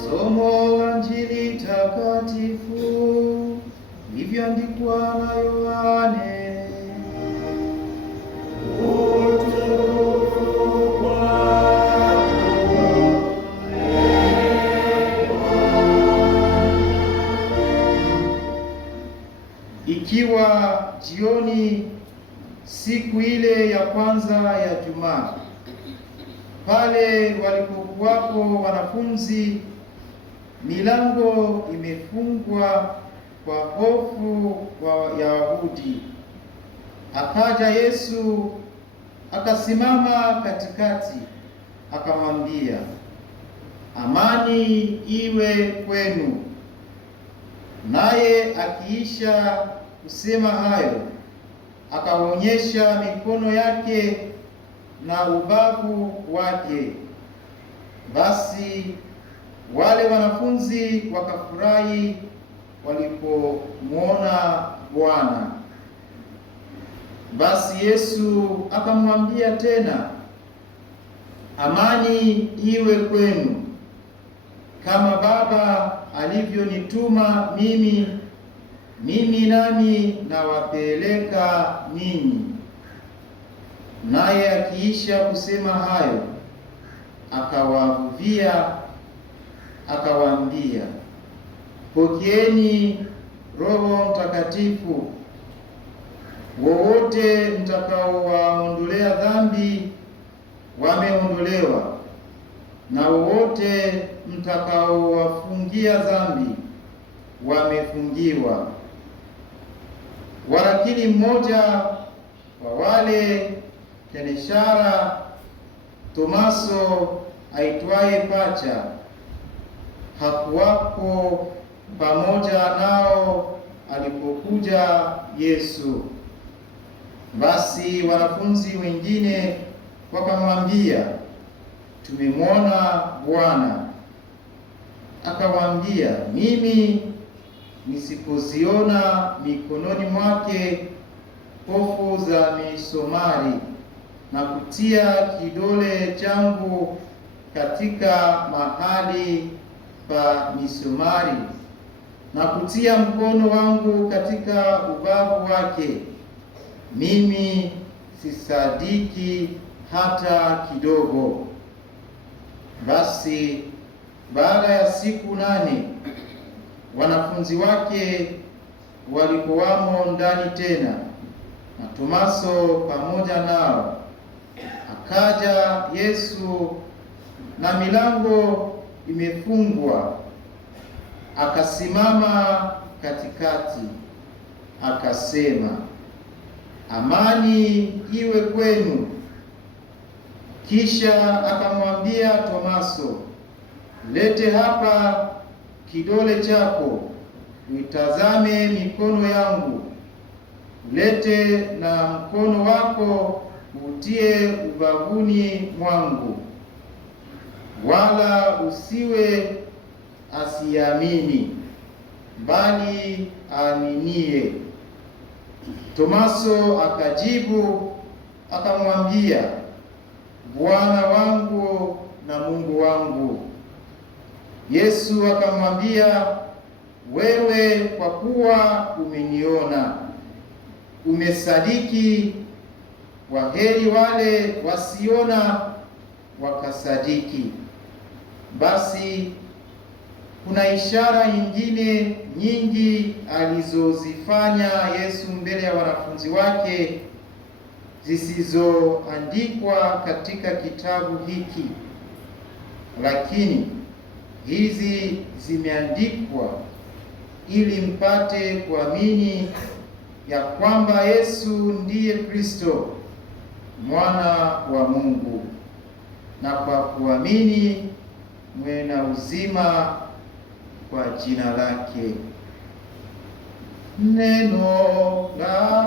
Somo la Injili takatifu ilivyoandikwa na Yohane. Ikiwa jioni siku ile ya kwanza ya Jumaa, pale walipokuwapo wanafunzi, milango imefungwa kwa hofu ya Wayahudi, akaja Yesu akasimama katikati, akamwambia, amani iwe kwenu. Naye akiisha kusema hayo, akaonyesha mikono yake na ubavu wake. Basi wale wanafunzi wakafurahi walipomwona Bwana. Basi Yesu akamwambia tena, amani iwe kwenu. Kama Baba alivyonituma mimi nami nawapeleka ninyi. Naye akiisha kusema hayo, akawavuvia, akawaambia, pokeeni Roho Mtakatifu. Wowote mtakaowaondolea dhambi wameondolewa, na wowote mtakaowafungia dhambi wamefungiwa. Walakini mmoja wa wale teneshara, Tomaso aitwaye Pacha, hakuwapo pamoja nao alipokuja Yesu. Basi wanafunzi wengine wakamwambia, tumemwona Bwana. Akawaambia, mimi nisipoziona mikononi mwake pofu za misumari, na kutia kidole changu katika mahali pa misumari, na kutia mkono wangu katika ubavu wake, mimi sisadiki hata kidogo. Basi baada ya siku 8 wanafunzi wake walikuwamo ndani tena, na Tomaso pamoja nao. Akaja Yesu na milango imefungwa, akasimama katikati, akasema, amani iwe kwenu. Kisha akamwambia Tomaso, lete hapa kidole chako, uitazame mikono yangu. Lete na mkono wako, utie ubavuni mwangu. Wala usiwe asiamini, bali aaminie. Tomaso akajibu akamwambia, Bwana wangu na Mungu wangu. Yesu akamwambia, wewe kwa kuwa umeniona umesadiki. Waheri wale wasiona wakasadiki. Basi kuna ishara nyingine nyingi alizozifanya Yesu mbele ya wanafunzi wake, zisizoandikwa katika kitabu hiki, lakini hizi zimeandikwa ili mpate kuamini ya kwamba Yesu ndiye Kristo, mwana wa Mungu, na kwa kuamini mwe na uzima kwa jina lake. Neno la